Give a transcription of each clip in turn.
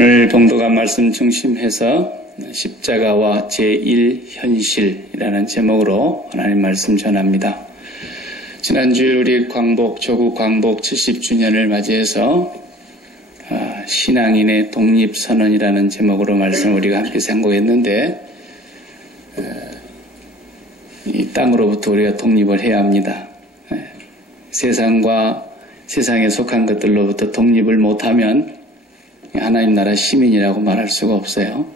오늘 봉독가 말씀 중심해서 십자가와 제1현실이라는 제목으로 하나님 말씀 전합니다. 지난주 우리 조국 광복 70주년을 맞이해서 신앙인의 독립선언이라는 제목으로 말씀을 우리가 함께 상고했는데, 이 땅으로부터 우리가 독립을 해야 합니다. 세상에 속한 것들로부터 독립을 못하면 하나님 나라 시민이라고 말할 수가 없어요.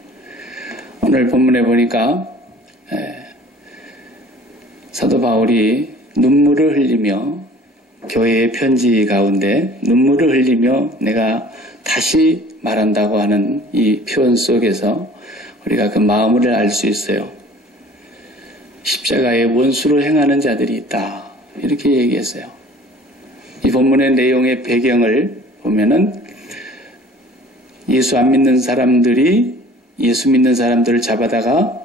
오늘 본문에 보니까 사도 바울이 눈물을 흘리며, 교회의 편지 가운데 눈물을 흘리며 내가 다시 말한다고 하는 이 표현 속에서 우리가 그 마음을 알 수 있어요. 십자가의 원수로 행하는 자들이 있다, 이렇게 얘기했어요. 이 본문의 내용의 배경을 보면은 예수 안 믿는 사람들이 예수 믿는 사람들을 잡아다가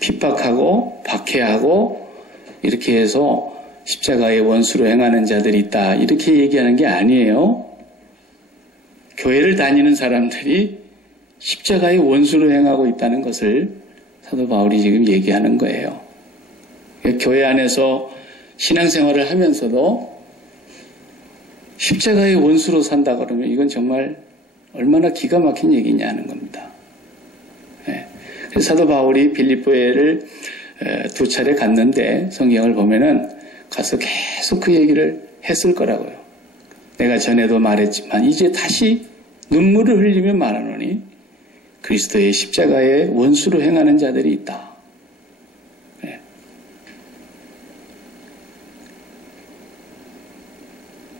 핍박하고 박해하고 이렇게 해서 십자가의 원수로 행하는 자들이 있다, 이렇게 얘기하는 게 아니에요. 교회를 다니는 사람들이 십자가의 원수로 행하고 있다는 것을 사도 바울이 지금 얘기하는 거예요. 교회 안에서 신앙생활을 하면서도 십자가의 원수로 산다 그러면 이건 정말 얼마나 기가 막힌 얘기냐는 겁니다. 그래서 사도 바울이 빌립보를 2차례 갔는데 성경을 보면은 가서 계속 그 얘기를 했을 거라고요. 내가 전에도 말했지만 이제 다시 눈물을 흘리며 말하노니 그리스도의 십자가의 원수로 행하는 자들이 있다.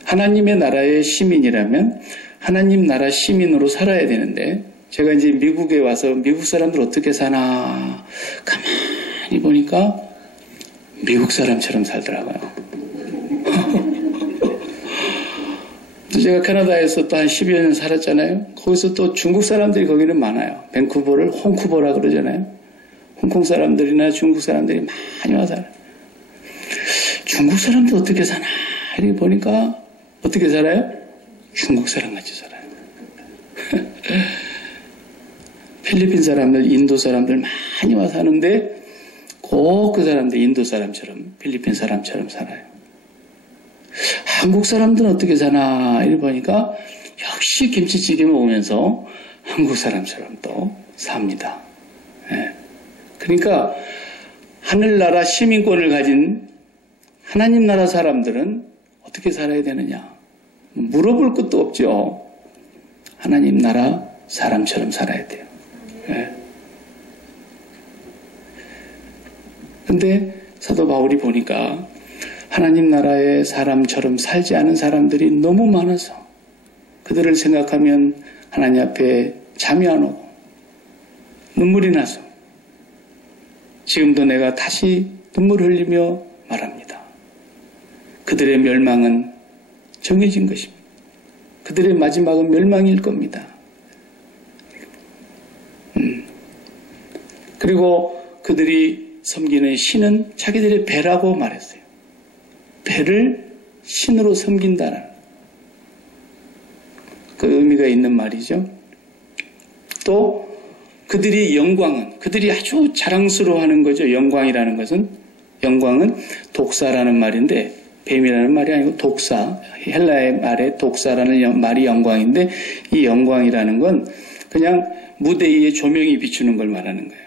하나님의 나라의 시민이라면 하나님 나라 시민으로 살아야 되는데, 제가 이제 미국에 와서 미국 사람들 어떻게 사나 가만히 보니까 미국 사람처럼 살더라고요. 또 제가 캐나다에서 또 한 10여 년 살았잖아요. 거기서 또 중국 사람들이 거기는 많아요. 밴쿠버를 홍쿠버라 그러잖아요. 홍콩 사람들이나 중국 사람들이 많이 와서 살아요. 중국 사람들 어떻게 사나 이렇게 보니까 어떻게 살아요? 중국 사람 같이 살아요. 필리핀 사람들, 인도 사람들 많이 와서 사는데 꼭 그 사람들 인도 사람처럼, 필리핀 사람처럼 살아요. 한국 사람들은 어떻게 사나 이렇게 보니까 역시 김치찌개 먹으면서 한국 사람처럼 또 삽니다. 그러니까 하늘나라 시민권을 가진 하나님 나라 사람들은 어떻게 살아야 되느냐? 물어볼 것도 없죠. 하나님 나라 사람처럼 살아야 돼요. 근데 사도 바울이 보니까 하나님 나라의 사람처럼 살지 않은 사람들이 너무 많아서 그들을 생각하면 하나님 앞에 잠이 안 오고 눈물이 나서 지금도 내가 다시 눈물을 흘리며 말합니다. 그들의 멸망은 정해진 것입니다. 그들의 마지막은 멸망일 겁니다. 그리고 그들이 섬기는 신은 자기들의 배라고 말했어요. 배를 신으로 섬긴다는 그 의미가 있는 말이죠. 또 그들이 영광은, 그들이 아주 자랑스러워하는 거죠. 영광이라는 것은, 영광은 독사라는 말인데 뱀이라는 말이 아니고 독사, 헬라의 말에 독사라는 말이 영광인데, 이 영광이라는 건 그냥 무대 위에 조명이 비추는 걸 말하는 거예요.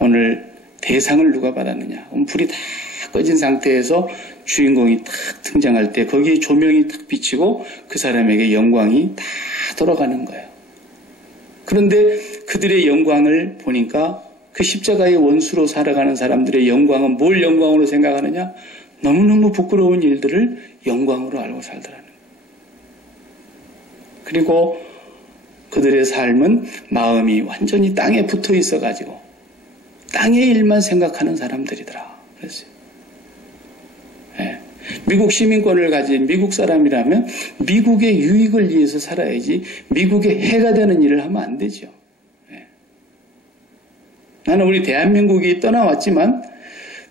오늘 대상을 누가 받았느냐? 불이 다 꺼진 상태에서 주인공이 딱 등장할 때 거기에 조명이 딱 비치고 그 사람에게 영광이 다 돌아가는 거예요. 그런데 그들의 영광을 보니까 그 십자가의 원수로 살아가는 사람들의 영광은 뭘 영광으로 생각하느냐? 너무너무 부끄러운 일들을 영광으로 알고 살더라는 거예요. 그리고 그들의 삶은 마음이 완전히 땅에 붙어 있어가지고 땅의 일만 생각하는 사람들이더라 그랬어요. 미국 시민권을 가진 미국 사람이라면 미국의 유익을 위해서 살아야지 미국의 해가 되는 일을 하면 안 되죠. 나는 우리 대한민국이 떠나왔지만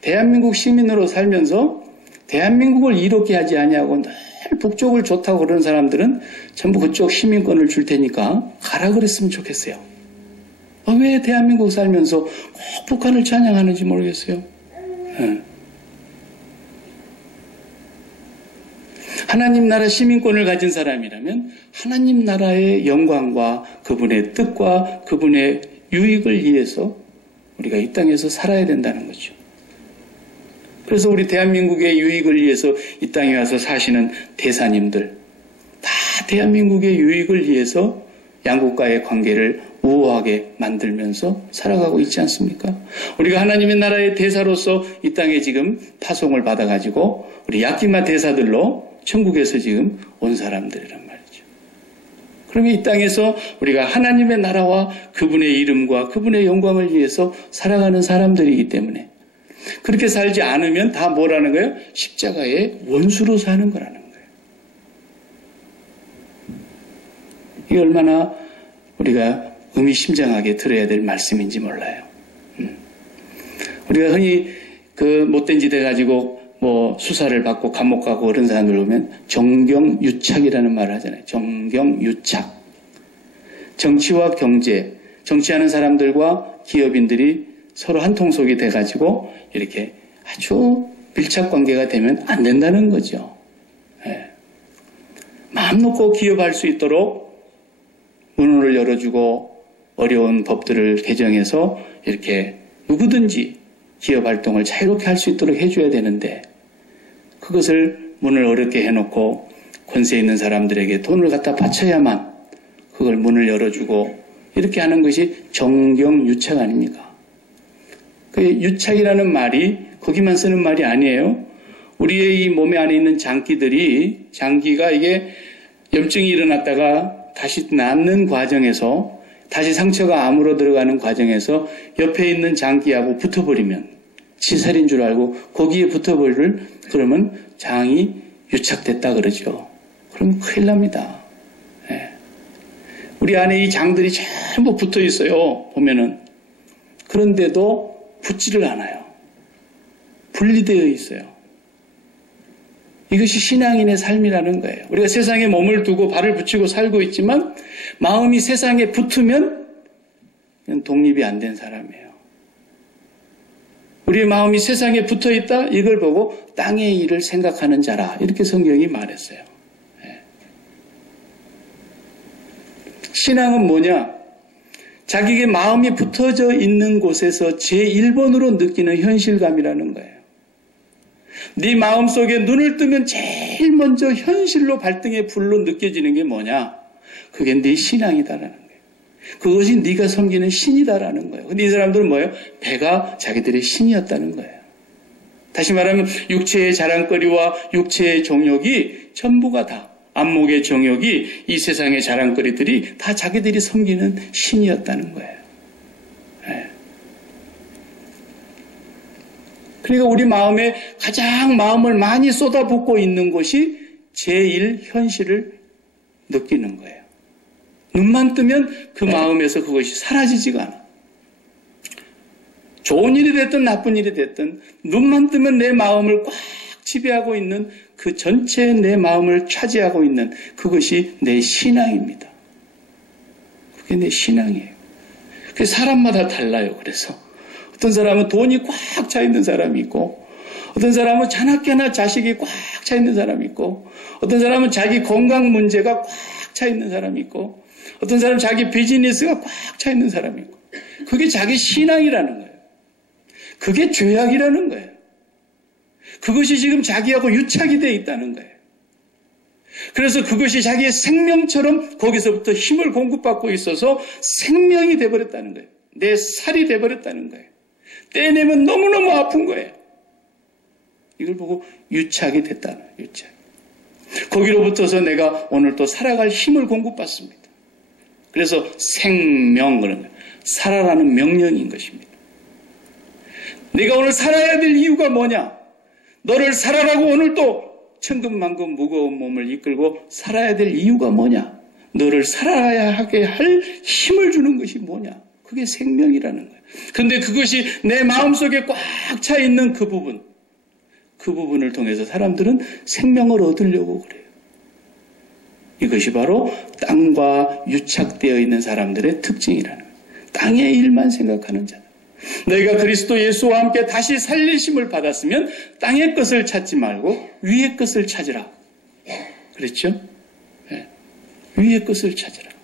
대한민국 시민으로 살면서 대한민국을 이롭게 하지 아니하고 늘 북쪽을 좋다고 그러는 사람들은 전부 그쪽 시민권을 줄 테니까 가라 그랬으면 좋겠어요. 왜 대한민국 살면서 꼭 북한을 찬양하는지 모르겠어요. 하나님 나라 시민권을 가진 사람이라면 하나님 나라의 영광과 그분의 뜻과 그분의 유익을 위해서 우리가 이 땅에서 살아야 된다는 거죠. 그래서 우리 대한민국의 유익을 위해서 이 땅에 와서 사시는 대사님들 다 대한민국의 유익을 위해서 양국과의 관계를 우호하게 만들면서 살아가고 있지 않습니까? 우리가 하나님의 나라의 대사로서 이 땅에 지금 파송을 받아가지고 우리 야키마 대사들로 천국에서 지금 온 사람들이란 말이죠. 그러면 이 땅에서 우리가 하나님의 나라와 그분의 이름과 그분의 영광을 위해서 살아가는 사람들이기 때문에 그렇게 살지 않으면 다 뭐라는 거예요? 십자가의 원수로 사는 거라는 거예요. 이게 얼마나 우리가 의미심장하게 들어야 될 말씀인지 몰라요. 우리가 흔히 그 못된 짓 해가지고 뭐 수사를 받고 감옥 가고 그런 사람들 보면 정경유착이라는 말을 하잖아요. 정경유착. 정치와 경제, 정치하는 사람들과 기업인들이 서로 한 통속이 돼가지고 이렇게 아주 밀착 관계가 되면 안 된다는 거죠. 예. 마음 놓고 기업할 수 있도록 문을 열어주고 어려운 법들을 개정해서 이렇게 누구든지 기업 활동을 자유롭게 할 수 있도록 해줘야 되는데 그것을 문을 어렵게 해놓고 권세 있는 사람들에게 돈을 갖다 바쳐야만 그걸 문을 열어주고 이렇게 하는 것이 정경유착 아닙니까? 그 유착이라는 말이 거기만 쓰는 말이 아니에요. 우리의 이 몸에 안에 있는 장기가 이게 염증이 일어났다가 다시 낫는 과정에서 다시 상처가 암으로 들어가는 과정에서 옆에 있는 장기하고 붙어버리면 치살인 줄 알고 거기에 붙어버릴 그러면 장이 유착됐다 그러죠. 그럼 큰일 납니다. 예. 우리 안에 이 장들이 전부 붙어 있어요. 보면은. 그런데도 붙지를 않아요. 분리되어 있어요. 이것이 신앙인의 삶이라는 거예요. 우리가 세상에 몸을 두고 발을 붙이고 살고 있지만 마음이 세상에 붙으면 독립이 안 된 사람이에요. 우리의 마음이 세상에 붙어 있다? 이걸 보고 땅의 일을 생각하는 자라. 이렇게 성경이 말했어요. 신앙은 뭐냐? 자기의 마음이 붙어져 있는 곳에서 제1번으로 느끼는 현실감이라는 거예요. 네 마음속에 눈을 뜨면 제일 먼저 현실로 발등에 불로 느껴지는 게 뭐냐? 그게 네 신앙이다라는 거예요. 그것이 네가 섬기는 신이다라는 거예요. 근데 이 사람들은 뭐예요? 배가 자기들의 신이었다는 거예요. 다시 말하면 육체의 자랑거리와 육체의 정욕이 전부가 다 안목의 정욕이 이 세상의 자랑거리들이 다 자기들이 섬기는 신이었다는 거예요. 네. 그러니까 우리 마음에 가장 마음을 많이 쏟아붓고 있는 곳이 제1 현실을 느끼는 거예요. 눈만 뜨면 그 마음에서 그것이 사라지지가 않아. 좋은 일이 됐든 나쁜 일이 됐든 눈만 뜨면 내 마음을 꽉 지배하고 있는 그 전체 내 마음을 차지하고 있는 그것이 내 신앙입니다. 그게 내 신앙이에요. 그게 사람마다 달라요. 그래서 어떤 사람은 돈이 꽉 차 있는 사람이 있고 어떤 사람은 자나깨나 자식이 꽉 차 있는 사람이 있고 어떤 사람은 자기 건강 문제가 꽉 차 있는 사람이 있고 어떤 사람은 자기 비즈니스가 꽉 차 있는 사람이 있고 그게 자기 신앙이라는 거예요. 그게 죄악이라는 거예요. 그것이 지금 자기하고 유착이 되어 있다는 거예요. 그래서 그것이 자기의 생명처럼 거기서부터 힘을 공급받고 있어서 생명이 돼버렸다는 거예요. 내 살이 돼버렸다는 거예요. 떼내면 너무너무 아픈 거예요. 이걸 보고 유착이 됐다는 거예요. 유착. 거기로부터서 내가 오늘 또 살아갈 힘을 공급받습니다. 그래서 생명, 그런 거예요. 살아라는 명령인 것입니다. 내가 오늘 살아야 될 이유가 뭐냐? 너를 살아라고 오늘 또 천근만근 무거운 몸을 이끌고 살아야 될 이유가 뭐냐? 너를 살아야 하게 할 힘을 주는 것이 뭐냐? 그게 생명이라는 거예요. 그런데 그것이 내 마음속에 꽉 차 있는 그 부분, 그 부분을 통해서 사람들은 생명을 얻으려고 그래요. 이것이 바로 땅과 유착되어 있는 사람들의 특징이라는 거예요. 땅의 일만 생각하는 자다. 너희가 그리스도 예수와 함께 다시 살리심을 받았으면 땅의 것을 찾지 말고 위의 것을 찾으라. 그랬죠? 네. 위의 것을 찾으라.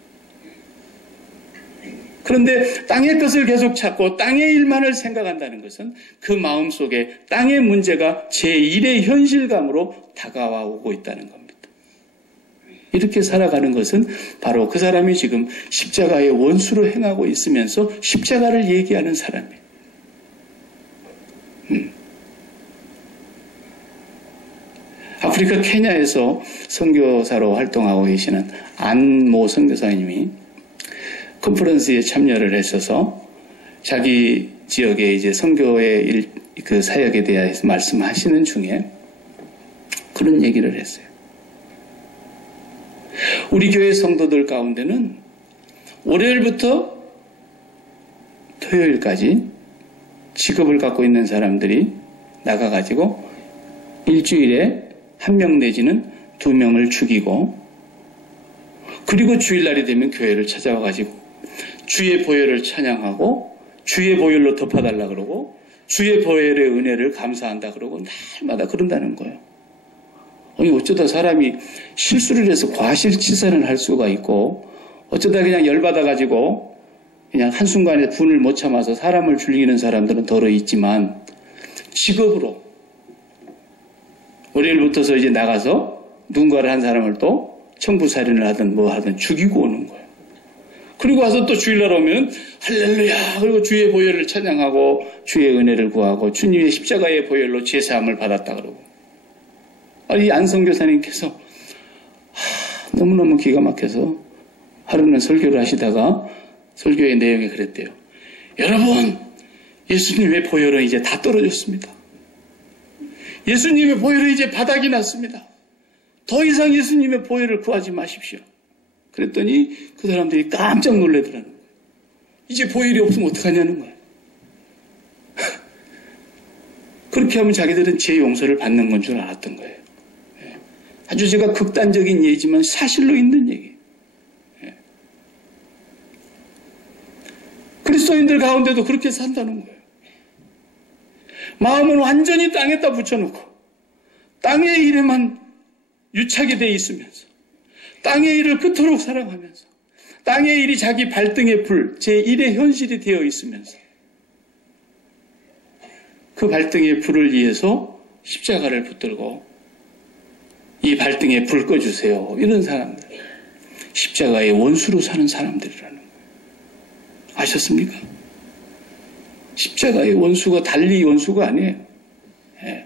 그런데 땅의 것을 계속 찾고 땅의 일만을 생각한다는 것은 그 마음속에 땅의 문제가 제1의 현실감으로 다가오고 있다는 겁니다. 이렇게 살아가는 것은 바로 그 사람이 지금 십자가의 원수로 행하고 있으면서 십자가를 얘기하는 사람이에요. 아프리카 케냐에서 선교사로 활동하고 계시는 안모 선교사님이 컨퍼런스에 참여를 했어서 자기 지역의 이제 선교의 그 사역에 대해서 말씀하시는 중에 그런 얘기를 했어요. 우리 교회 성도들 가운데는 월요일부터 토요일까지 직업을 갖고 있는 사람들이 나가가지고 일주일에 1명 내지는 2명을 죽이고, 그리고 주일날이 되면 교회를 찾아와가지고 주의 보혈을 찬양하고 주의 보혈로 덮어달라 그러고 주의 보혈의 은혜를 감사한다 그러고 날마다 그런다는 거예요. 아니 어쩌다 사람이 실수를 해서 과실치사는 할 수가 있고, 어쩌다 그냥 열받아가지고 그냥 한순간에 분을 못 참아서 사람을 죽이는 사람들은 더러 있지만, 직업으로 월요일부터서 이제 나가서 누군가를 한 사람을 또 청부살인을 하든 뭐 하든 죽이고 오는 거예요. 그리고 와서 또 주일날 오면 할렐루야 그리고 주의 보혈을 찬양하고 주의 은혜를 구하고 주님의 십자가의 보혈로 죄사함을 받았다 그러고. 이 안성교사님께서 너무너무 기가 막혀서 하루는 설교를 하시다가 설교의 내용이 그랬대요. 여러분, 예수님의 보혈은 이제 다 떨어졌습니다. 예수님의 보혈은 이제 바닥이 났습니다. 더 이상 예수님의 보혈을 구하지 마십시오. 그랬더니 그 사람들이 깜짝 놀라더라는 거예요. 이제 보혈이 없으면 어떡하냐는 거예요. 그렇게 하면 자기들은 제 용서를 받는 건 줄 알았던 거예요. 아주 제가 극단적인 예지만 사실로 있는 얘기예요. 그리스도인들 가운데도 그렇게 산다는 거예요. 마음은 완전히 땅에다 붙여놓고 땅의 일에만 유착이 돼 있으면서 땅의 일을 그토록 사랑하면서 땅의 일이 자기 발등의 불, 제1의 현실이 되어 있으면서 그 발등의 불을 위해서 십자가를 붙들고 이 발등에 불 꺼주세요. 이런 사람들. 십자가의 원수로 사는 사람들이라는 거예요. 아셨습니까? 십자가의 원수가 달리 원수가 아니에요. 예.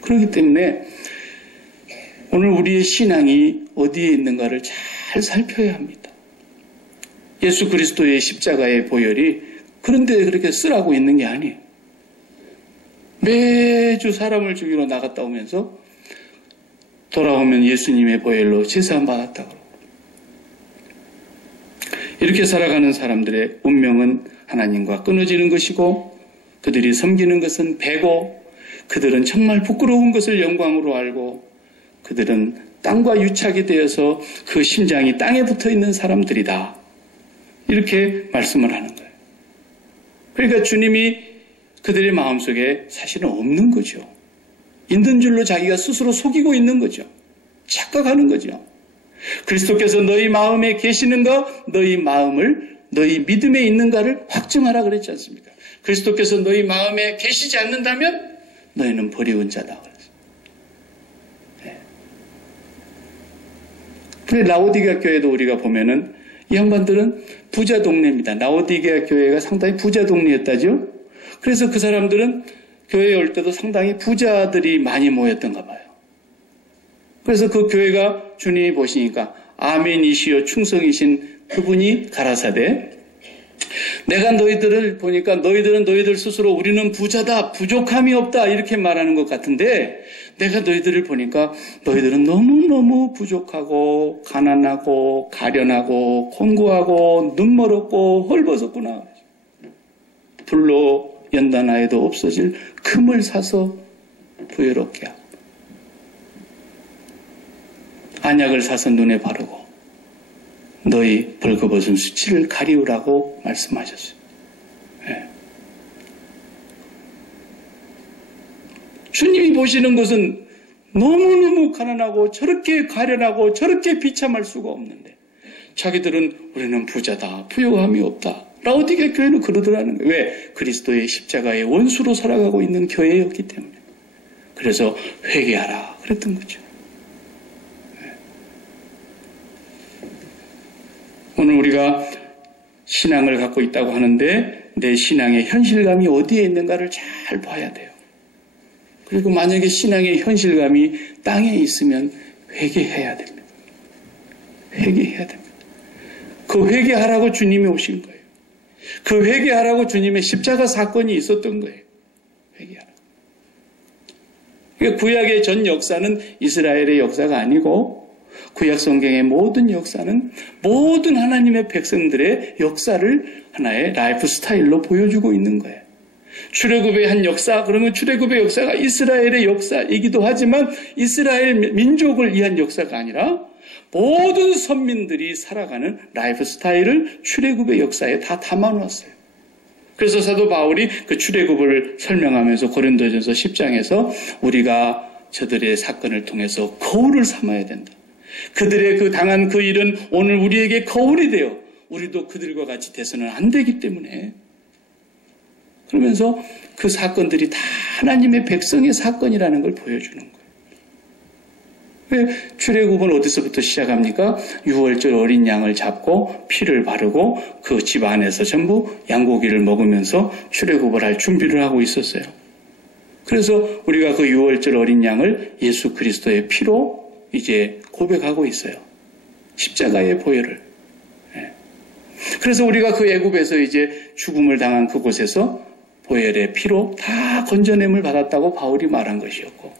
그렇기 때문에 오늘 우리의 신앙이 어디에 있는가를 잘 살펴야 합니다. 예수 그리스도의 십자가의 보혈이 그런데 그렇게 쓰라고 있는 게 아니에요. 매주 사람을 죽이러 나갔다 오면서 돌아오면 예수님의 보혈로 제사함 받았다고. 이렇게 살아가는 사람들의 운명은 하나님과 끊어지는 것이고, 그들이 섬기는 것은 배고, 그들은 정말 부끄러운 것을 영광으로 알고, 그들은 땅과 유착이 되어서 그 심장이 땅에 붙어 있는 사람들이다. 이렇게 말씀을 하는 거예요. 그러니까 주님이 그들의 마음속에 사실은 없는 거죠. 있는 줄로 자기가 스스로 속이고 있는 거죠. 착각하는 거죠. 그리스도께서 너희 마음에 계시는가, 너희 마음을 너희 믿음에 있는가를 확증하라 그랬지 않습니까? 그리스도께서 너희 마음에 계시지 않는다면 너희는 버리운 자다 그랬어요. 네. 그래 라오디게아 교회도 우리가 보면은 이 양반들은 부자 동네입니다. 라오디게아 교회가 상당히 부자 동네였다죠. 그래서 그 사람들은 교회에 올 때도 상당히 부자들이 많이 모였던가 봐요. 그래서 그 교회가 주님이 보시니까 아멘이시여 충성이신 그분이 가라사대, 내가 너희들을 보니까 너희들은 너희들 스스로 우리는 부자다, 부족함이 없다 이렇게 말하는 것 같은데, 내가 너희들을 보니까 너희들은 너무너무 부족하고 가난하고 가련하고 곤고하고 눈멀었고 헐벗었구나. 불로 연단하여도 없어질 금을 사서 부여롭게 하고 안약을 사서 눈에 바르고 너희 벌거벗은 수치를 가리우라고 말씀하셨어요. 네. 주님이 보시는 것은 너무너무 가난하고 저렇게 가련하고 저렇게 비참할 수가 없는데 자기들은 우리는 부자다, 부요함이 없다. 라오디게 교회는 그러더라는 거예요. 왜? 그리스도의 십자가의 원수로 살아가고 있는 교회였기 때문에. 그래서 회개하라 그랬던 거죠. 오늘 우리가 신앙을 갖고 있다고 하는데 내 신앙의 현실감이 어디에 있는가를 잘 봐야 돼요. 그리고 만약에 신앙의 현실감이 땅에 있으면 회개해야 됩니다. 회개해야 됩니다. 그 회개하라고 주님이 오신 거예요. 그 회개하라고 주님의 십자가 사건이 있었던 거예요. 회개하라. 그러니까 구약의 전 역사는 이스라엘의 역사가 아니고 구약 성경의 모든 역사는 모든 하나님의 백성들의 역사를 하나의 라이프 스타일로 보여주고 있는 거예요. 출애굽의 한 역사, 그러면 출애굽의 역사가 이스라엘의 역사이기도 하지만 이스라엘 민족을 위한 역사가 아니라 모든 선민들이 살아가는 라이프 스타일을 출애굽의 역사에 다 담아놓았어요. 그래서 사도 바울이 그 출애굽을 설명하면서 고린도전서 10장에서 우리가 저들의 사건을 통해서 거울을 삼아야 된다. 그들의 그 당한 그 일은 오늘 우리에게 거울이 되어 우리도 그들과 같이 돼서는 안 되기 때문에 그러면서 그 사건들이 다 하나님의 백성의 사건이라는 걸 보여주는 거예요. 왜 출애굽은 어디서부터 시작합니까? 6월절 어린 양을 잡고 피를 바르고 그 집 안에서 전부 양고기를 먹으면서 출애굽을 할 준비를 하고 있었어요. 그래서 우리가 그 6월절 어린 양을 예수 그리스도의 피로 이제 고백하고 있어요. 십자가의 보혈을. 그래서 우리가 그 애굽에서 이제 죽음을 당한 그곳에서 보혈의 피로 다 건져냄을 받았다고 바울이 말한 것이었고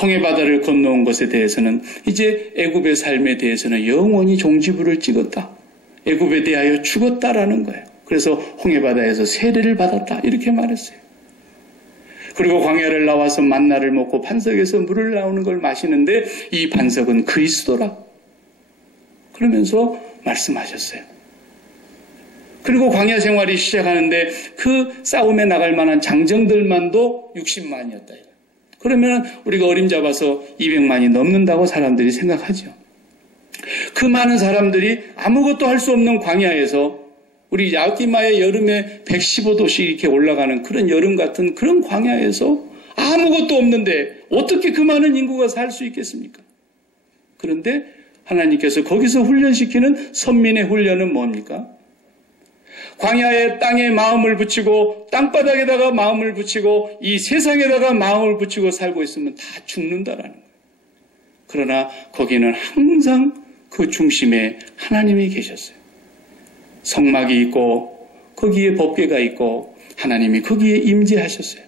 홍해바다를 건너온 것에 대해서는 이제 애굽의 삶에 대해서는 영원히 종지부를 찍었다. 애굽에 대하여 죽었다라는 거예요. 그래서 홍해바다에서 세례를 받았다. 이렇게 말했어요. 그리고 광야를 나와서 만나를 먹고 반석에서 물을 나오는 걸 마시는데 이 반석은 그리스도라. 그러면서 말씀하셨어요. 그리고 광야 생활이 시작하는데 그 싸움에 나갈 만한 장정들만도 60만이었다. 그러면 우리가 어림잡아서 200만이 넘는다고 사람들이 생각하죠. 그 많은 사람들이 아무것도 할 수 없는 광야에서 우리 야기마의 여름에 115도씩 이렇게 올라가는 그런 여름 같은 그런 광야에서 아무것도 없는데 어떻게 그 많은 인구가 살 수 있겠습니까? 그런데 하나님께서 거기서 훈련시키는 선민의 훈련은 뭡니까? 광야의 땅에 마음을 붙이고 땅바닥에다가 마음을 붙이고 이 세상에다가 마음을 붙이고 살고 있으면 다 죽는다라는 거예요. 그러나 거기는 항상 그 중심에 하나님이 계셨어요. 성막이 있고 거기에 법궤가 있고 하나님이 거기에 임재하셨어요.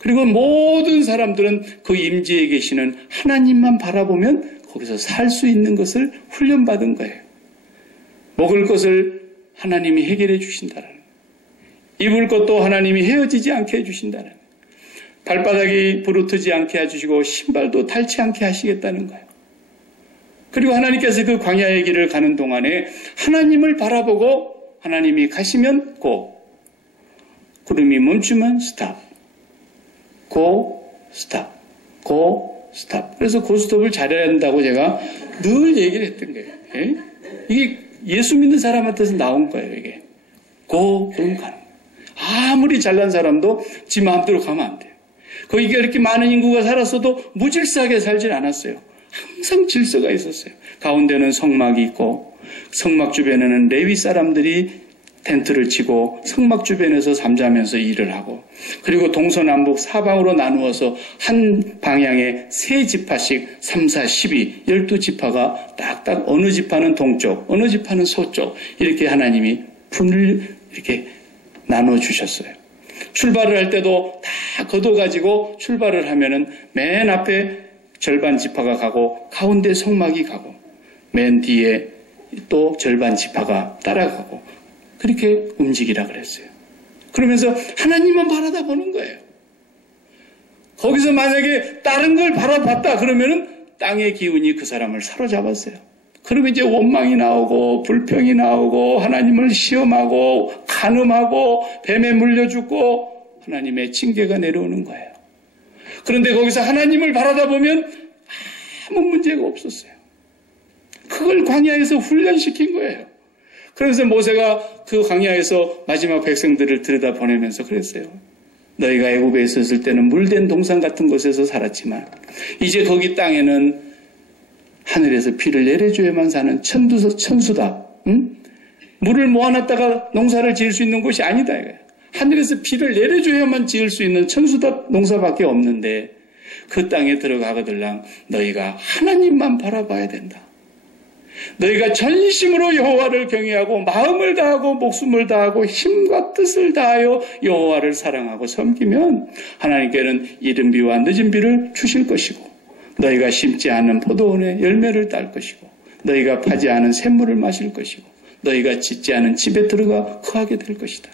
그리고 모든 사람들은 그 임재에 계시는 하나님만 바라보면 거기서 살 수 있는 것을 훈련받은 거예요. 먹을 것을 하나님이 해결해 주신다는 거예요. 입을 것도 하나님이 헤어지지 않게 해주신다는 거예요. 발바닥이 부르트지 않게 해주시고 신발도 닳지 않게 하시겠다는 거예요. 그리고 하나님께서 그 광야의 길을 가는 동안에 하나님을 바라보고 하나님이 가시면 고, 구름이 멈추면 스탑, 고, 스탑, 고, 스탑. 그래서 고스톱을 잘해야 한다고 제가 늘 얘기를 했던 거예요. 예? 이게 예수 믿는 사람한테서 나온 거예요. 이게 고, 그럼 가는 거예요. 아무리 잘난 사람도 지 마음대로 가면 안 돼요. 거기가 이렇게 많은 인구가 살았어도 무질서하게 살질 않았어요. 항상 질서가 있었어요. 가운데는 성막이 있고 성막 주변에는 레위 사람들이 텐트를 치고 성막 주변에서 잠자면서 일을 하고 그리고 동서남북 사방으로 나누어서 한 방향에 세 지파씩 3, 4, 12, 12지파가 딱딱 어느 지파는 동쪽, 어느 지파는 서쪽 이렇게 하나님이 분을 이렇게 나눠주셨어요. 출발을 할 때도 다 걷어가지고 출발을 하면은 맨 앞에 절반 지파가 가고 가운데 성막이 가고 맨 뒤에 또 절반 지파가 따라가고 그렇게 움직이라 그랬어요. 그러면서 하나님만 바라다 보는 거예요. 거기서 만약에 다른 걸 바라봤다 그러면은 땅의 기운이 그 사람을 사로잡았어요. 그러면 이제 원망이 나오고 불평이 나오고 하나님을 시험하고 간음하고 뱀에 물려 죽고 하나님의 징계가 내려오는 거예요. 그런데 거기서 하나님을 바라다 보면 아무 문제가 없었어요. 그걸 광야에서 훈련시킨 거예요. 그래서 모세가 그 광야에서 마지막 백성들을 들여다보내면서 그랬어요. 너희가 애굽에 있었을 때는 물된 동산 같은 곳에서 살았지만 이제 거기 땅에는 하늘에서 비를 내려줘야만 사는 천수다. 응? 물을 모아놨다가 농사를 지을 수 있는 곳이 아니다. 이거야. 하늘에서 비를 내려줘야만 지을 수 있는 천수다 농사밖에 없는데 그 땅에 들어가거들랑 너희가 하나님만 바라봐야 된다. 너희가 전심으로 여호와를 경외하고 마음을 다하고 목숨을 다하고 힘과 뜻을 다하여 여호와를 사랑하고 섬기면 하나님께는 이른 비와 늦은 비를 주실 것이고 너희가 심지 않은 포도원의 열매를 딸 것이고 너희가 파지 않은 샘물을 마실 것이고 너희가 짓지 않은 집에 들어가 거하게 될 것이다.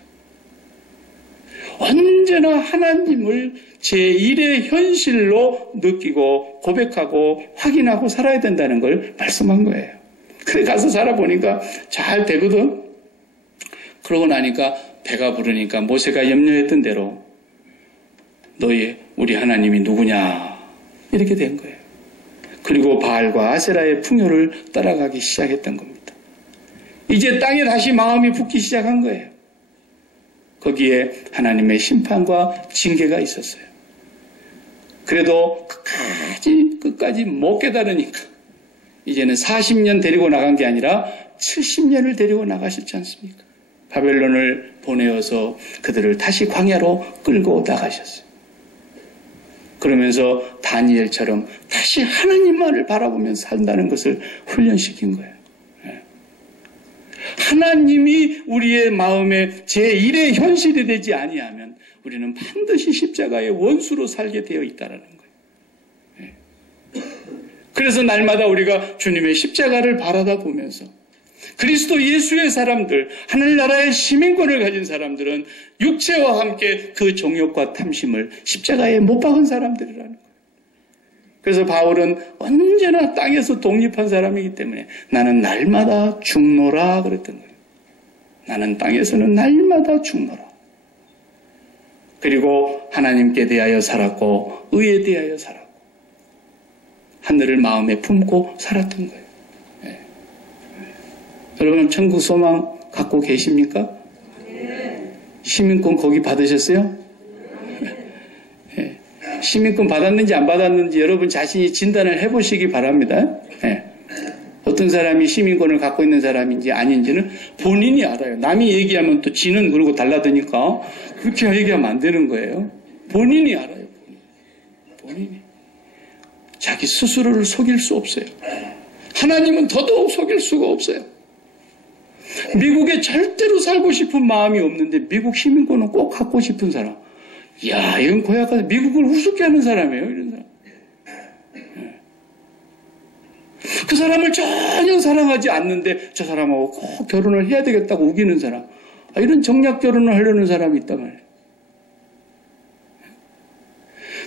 언제나 하나님을 제1의 현실로 느끼고 고백하고 확인하고 살아야 된다는 걸 말씀한 거예요. 그래 가서 살아보니까 잘 되거든. 그러고 나니까 배가 부르니까 모세가 염려했던 대로 우리 하나님이 누구냐 이렇게 된 거예요. 그리고 바알과 아세라의 풍요를 따라가기 시작했던 겁니다. 이제 땅에 다시 마음이 붙기 시작한 거예요. 거기에 하나님의 심판과 징계가 있었어요. 그래도 끝까지 못 깨달으니까 이제는 40년 데리고 나간 게 아니라 70년을 데리고 나가셨지 않습니까? 바벨론을 보내어서 그들을 다시 광야로 끌고 나가셨어요. 그러면서 다니엘처럼 다시 하나님만을 바라보면서 산다는 것을 훈련시킨 거예요. 하나님이 우리의 마음에 제1의 현실이 되지 아니하면 우리는 반드시 십자가의 원수로 살게 되어 있다는 거예요. 그래서 날마다 우리가 주님의 십자가를 바라다 보면서 그리스도 예수의 사람들, 하늘나라의 시민권을 가진 사람들은 육체와 함께 그 정욕과 탐심을 십자가에 못 박은 사람들이라는 거예요. 그래서 바울은 언제나 땅에서 독립한 사람이기 때문에 나는 날마다 죽노라 그랬던 거예요. 나는 땅에서는 날마다 죽노라. 그리고 하나님께 대하여 살았고 의에 대하여 살았고 하늘을 마음에 품고 살았던 거예요. 네. 여러분 천국 소망 갖고 계십니까? 네. 시민권 거기 받으셨어요? 네. 시민권 받았는지 안 받았는지 여러분 자신이 진단을 해보시기 바랍니다. 네. 어떤 사람이 시민권을 갖고 있는 사람인지 아닌지는 본인이 알아요. 남이 얘기하면 또 지는 그러고 달라드니까 그렇게 얘기하면 안 되는 거예요. 본인이 알아요. 본인이. 자기 스스로를 속일 수 없어요. 하나님은 더더욱 속일 수가 없어요. 미국에 절대로 살고 싶은 마음이 없는데 미국 시민권은 꼭 갖고 싶은 사람. 이야, 이건 고약하다. 미국을 우습게 하는 사람이에요. 이런 사람. 그 사람을 전혀 사랑하지 않는데 저 사람하고 꼭 결혼을 해야 되겠다고 우기는 사람. 이런 정략 결혼을 하려는 사람이 있단 말이에요.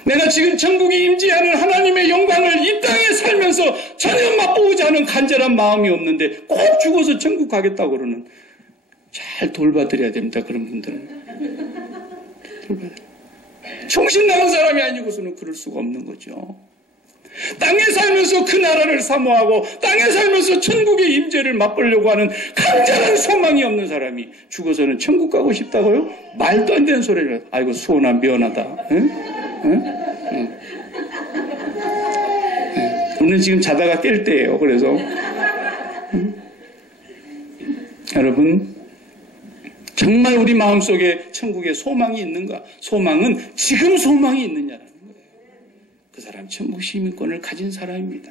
내가 지금 천국이 임재하는 하나님의 영광을 이 땅에 살면서 전혀 맛보고자 하는 간절한 마음이 없는데 꼭 죽어서 천국 가겠다고 그러는 잘 돌봐드려야 됩니다. 그런 분들은. 돌봐드려야. 정신 나간 사람이 아니고서는 그럴 수가 없는 거죠. 땅에 살면서 그 나라를 사모하고 땅에 살면서 천국의 임재를 맛보려고 하는 간절한 소망이 없는 사람이 죽어서는 천국 가고 싶다고요? 말도 안 되는 소리를. 아이고 수원아 미안하다. 응? 응? 응. 응. 우리는 지금 자다가 깰 때예요. 그래서 응? 여러분 정말 우리 마음속에 천국에 소망이 있는가? 소망은 지금 소망이 있느냐라는 거예요. 그 사람 천국 시민권을 가진 사람입니다.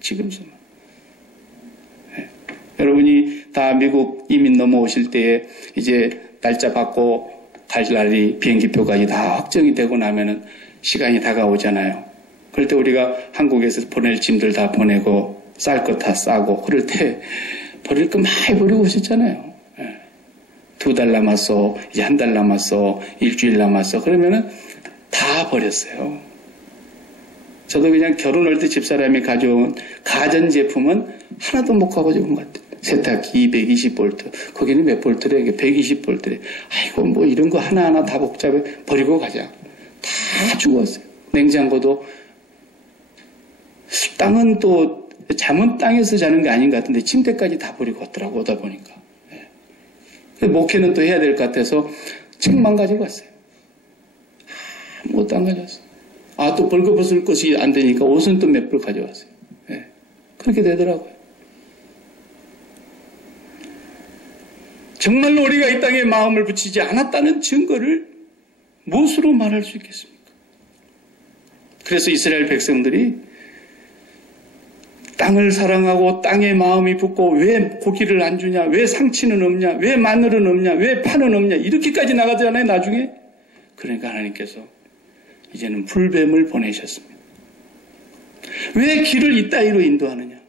지금 소망. 네. 여러분이 다 미국 이민 넘어오실 때에 이제 날짜 받고 갈 날이 비행기표까지 다 확정이 되고 나면은 시간이 다가오잖아요. 그럴 때 우리가 한국에서 보낼 짐들 다 보내고 쌀 거 다 싸고 그럴 때 버릴 거 많이 버리고 오셨잖아요. 네. 2달 남았어, 이제 1달 남았어, 일주일 남았어. 그러면은 다 버렸어요. 저도 그냥 결혼할 때 집사람이 가져온 가전제품은 하나도 못 가져온 것 같아요. 세탁기 220V. 거기는 몇 볼트래? 120V래. 아이고, 뭐 이런 거 하나하나 다 복잡해. 버리고 가자. 다 죽었어요. 냉장고도. 땅은 또, 잠은 땅에서 자는 게 아닌 것 같은데 침대까지 다 버리고 왔더라고, 오다 보니까. 예. 목회는 또 해야 될 것 같아서 책만 가지고 왔어요. 아무것도 안 가져왔어요. 아, 또 벌거벗을 것이 안 되니까 옷은 또 몇 벌 가져왔어요. 예. 그렇게 되더라고요. 정말로 우리가 이 땅에 마음을 붙이지 않았다는 증거를 무엇으로 말할 수 있겠습니까? 그래서 이스라엘 백성들이 땅을 사랑하고 땅에 마음이 붙고 왜 고기를 안 주냐, 왜 상치는 없냐, 왜 마늘은 없냐, 왜 파는 없냐, 이렇게까지 나가잖아요, 나중에. 그러니까 하나님께서 이제는 불뱀을 보내셨습니다. 왜 길을 이따위로 인도하느냐?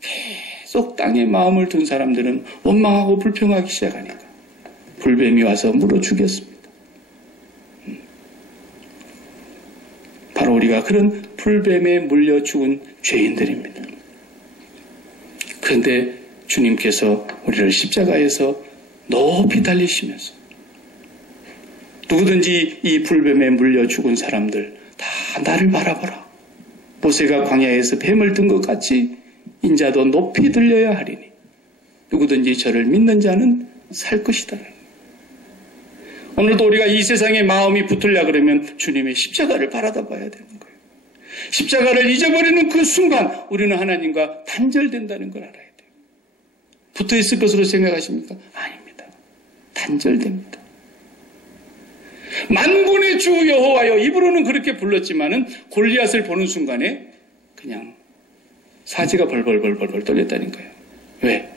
계속 땅에 마음을 둔 사람들은 원망하고 불평하기 시작하니까 불뱀이 와서 물어 죽였습니다. 바로 우리가 그런 불뱀에 물려 죽은 죄인들입니다. 그런데 주님께서 우리를 십자가에서 높이 달리시면서 누구든지 이 불뱀에 물려 죽은 사람들 다 나를 바라보라. 모세가 광야에서 뱀을 든 것 같이 인자도 높이 들려야 하리니 누구든지 저를 믿는 자는 살 것이다. 오늘도 우리가 이 세상에 마음이 붙으려 그러면 주님의 십자가를 바라다 봐야 되는 거예요. 십자가를 잊어버리는 그 순간 우리는 하나님과 단절된다는 걸 알아야 돼요. 붙어있을 것으로 생각하십니까? 아닙니다. 단절됩니다. 만군의 주 여호와여, 입으로는 그렇게 불렀지만은 골리앗을 보는 순간에 그냥 사지가 벌벌 떨렸다는 거예요. 왜?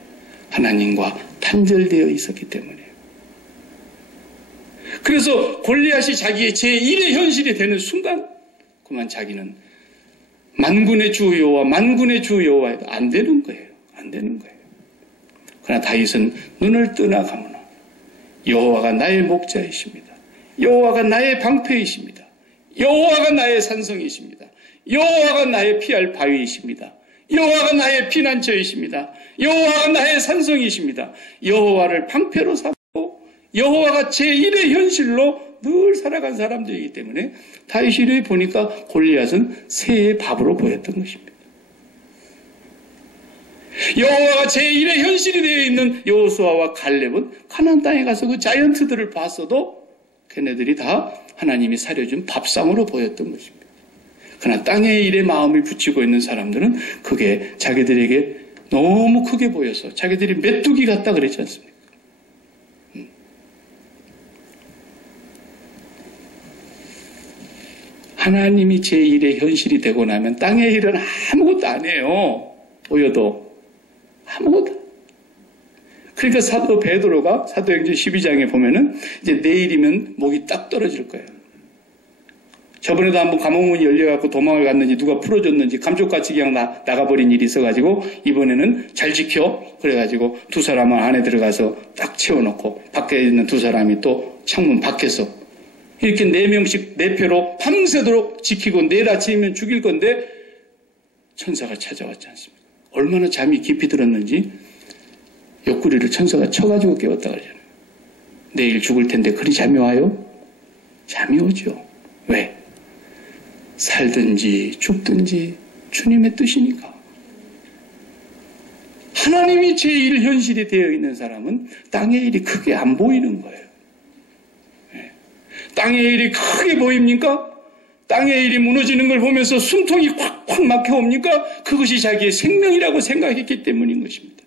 하나님과 단절되어 있었기 때문이에요. 그래서 골리앗이 자기의 제1의 현실이 되는 순간 그만 자기는 만군의 주 여호와 해도 안 되는 거예요. 안 되는 거예요. 그러나 다윗은 눈을 뜨나 감으나 여호와가 나의 목자이십니다. 여호와가 나의 방패이십니다. 여호와가 나의 산성이십니다. 여호와가 나의 피할 바위이십니다. 여호와가 나의 피난처이십니다. 여호와가 나의 산성이십니다. 여호와를 방패로 삼고 여호와가 제1의 현실로 늘 살아간 사람들이기 때문에 다윗이 보니까 골리앗은 새의 밥으로 보였던 것입니다. 여호와가 제1의 현실이 되어 있는 여호수아와 갈렙은 가나안 땅에 가서 그 자이언트들을 봤어도 걔네들이 다 하나님이 사려준 밥상으로 보였던 것입니다. 그러나 땅의 일에 마음을 붙이고 있는 사람들은 그게 자기들에게 너무 크게 보여서 자기들이 메뚜기 같다 그랬지 않습니까? 하나님이 제1의 현실이 되고 나면 땅의 일은 아무것도 안 해요. 보여도 아무것도. 그러니까 사도 베드로가 사도행전 12장에 보면은 이제 내일이면 목이 딱 떨어질 거예요. 저번에도 한번 감옥문이 열려갖고 도망을 갔는지 누가 풀어줬는지 감쪽같이 그냥 나가버린 일이 있어가지고 이번에는 잘 지켜 그래가지고 두 사람은 안에 들어가서 딱 채워놓고 밖에 있는 두 사람이 또 창문 밖에서 이렇게 4명씩 4표로 밤새도록 지키고 내일 아침이면 죽일 건데 천사가 찾아왔지 않습니까? 얼마나 잠이 깊이 들었는지 옆구리를 천사가 쳐가지고 깨웠다 그러잖아요. 내일 죽을 텐데 그리 잠이 와요? 잠이 오죠. 왜? 살든지 죽든지 주님의 뜻이니까. 하나님이 제1 현실이 되어 있는 사람은 땅의 일이 크게 안 보이는 거예요. 땅의 일이 크게 보입니까? 땅의 일이 무너지는 걸 보면서 숨통이 콱콱 막혀옵니까? 그것이 자기의 생명이라고 생각했기 때문인 것입니다.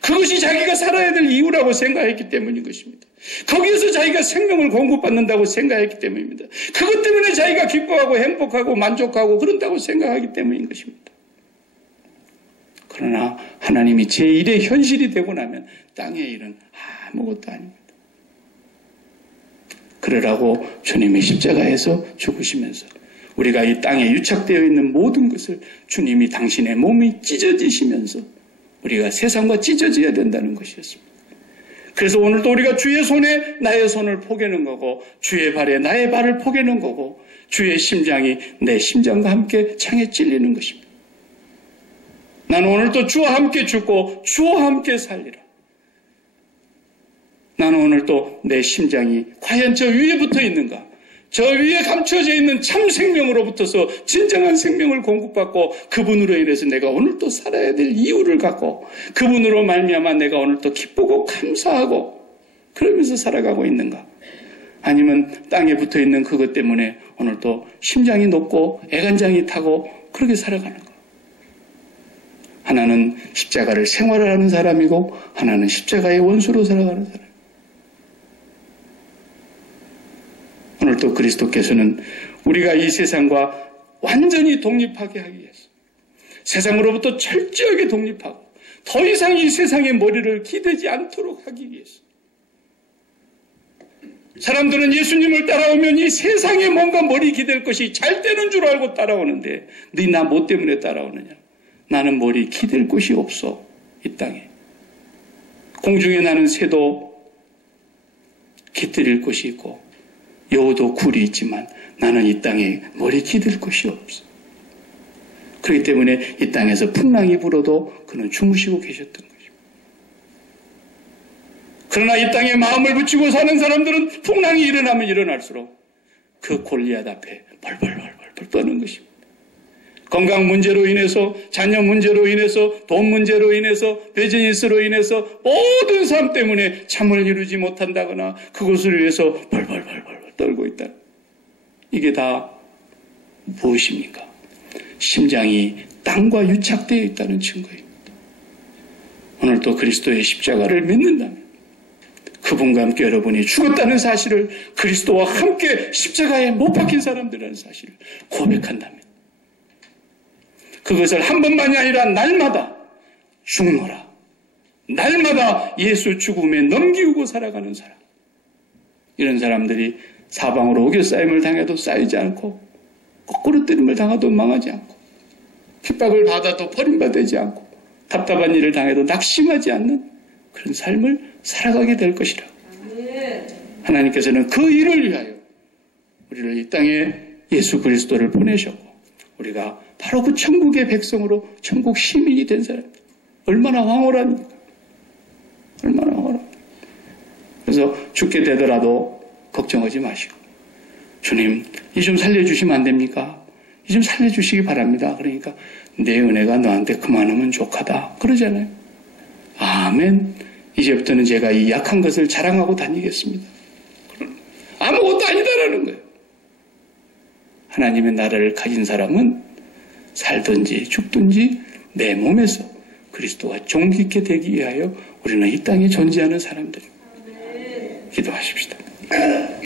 그것이 자기가 살아야 될 이유라고 생각했기 때문인 것입니다. 거기에서 자기가 생명을 공급받는다고 생각했기 때문입니다. 그것 때문에 자기가 기뻐하고 행복하고 만족하고 그런다고 생각하기 때문인 것입니다. 그러나 하나님이 제1의 현실이 되고 나면 땅의 일은 아무것도 아닙니다. 그러라고 주님이 십자가에서 죽으시면서 우리가 이 땅에 유착되어 있는 모든 것을 주님이 당신의 몸이 찢어지시면서 우리가 세상과 찢어져야 된다는 것이었습니다. 그래서 오늘도 우리가 주의 손에 나의 손을 포개는 거고, 주의 발에 나의 발을 포개는 거고, 주의 심장이 내 심장과 함께 창에 찔리는 것입니다. 나는 오늘도 주와 함께 죽고 주와 함께 살리라. 나는 오늘도 내 심장이 과연 저 위에 붙어 있는가? 저 위에 감춰져 있는 참 생명으로부터서 진정한 생명을 공급받고 그분으로 인해서 내가 오늘 또 살아야 될 이유를 갖고 그분으로 말미암아 내가 오늘 또 기쁘고 감사하고 그러면서 살아가고 있는가? 아니면 땅에 붙어 있는 그것 때문에 오늘 또 심장이 높고 애간장이 타고 그렇게 살아가는가? 하나는 십자가를 생활하는 사람이고 하나는 십자가의 원수로 살아가는 사람. 오늘 또 그리스도께서는 우리가 이 세상과 완전히 독립하게 하기 위해서 세상으로부터 철저하게 독립하고 더 이상 이 세상의 머리를 기대지 않도록 하기 위해서 사람들은 예수님을 따라오면 이 세상에 뭔가 머리 기댈 것이 잘 되는 줄 알고 따라오는데 네 나 뭐 때문에 따라오느냐? 나는 머리 기댈 곳이 없어. 이 땅에. 공중에 나는 새도 깃들일 곳이 있고 여우도 굴이 있지만 나는 이 땅에 머리 기댈 곳이 없어. 그렇기 때문에 이 땅에서 풍랑이 불어도 그는 주무시고 계셨던 것입니다. 그러나 이 땅에 마음을 붙이고 사는 사람들은 풍랑이 일어나면 일어날수록 그 골리앗 앞에 벌벌 떠는 것입니다. 건강 문제로 인해서, 자녀 문제로 인해서, 돈 문제로 인해서, 비즈니스로 인해서 모든 삶 때문에 잠을 이루지 못한다거나 그것을 위해서 벌벌 떨고 있다. 이게 다 무엇입니까? 심장이 땅과 유착되어 있다는 증거입니다. 오늘 또 그리스도의 십자가를 믿는다면 그분과 함께 여러분이 죽었다는 사실을 그리스도와 함께 십자가에 못 박힌 사람들이라는 사실을 고백한다면 그것을 한 번만이 아니라 날마다 죽노라. 날마다 예수 죽음에 넘기고 살아가는 사람. 이런 사람들이 사방으로 오겨싸임을 당해도 쌓이지 않고 거꾸로 때림을 당해도 망하지 않고 핍박을 받아도 버림받지 않고 답답한 일을 당해도 낙심하지 않는 그런 삶을 살아가게 될 것이라. 하나님께서는 그 일을 위하여 우리를 이 땅에 예수 그리스도를 보내셨고 우리가 바로 그 천국의 백성으로 천국 시민이 된 사람. 얼마나 황홀합니까? 얼마나 황홀합니까? 그래서 죽게 되더라도 걱정하지 마시고 주님 이 좀 살려주시면 안 됩니까? 이 좀 살려주시기 바랍니다. 그러니까 내 은혜가 너한테 그만하면 족하다 그러잖아요. 아멘. 이제부터는 제가 이 약한 것을 자랑하고 다니겠습니다. 아무것도 아니다라는 거예요. 하나님의 나라를 가진 사람은 살든지 죽든지 내 몸에서 그리스도가 존귀 있게 되기 위하여 우리는 이 땅에 존재하는 사람들입니다. 기도하십시다.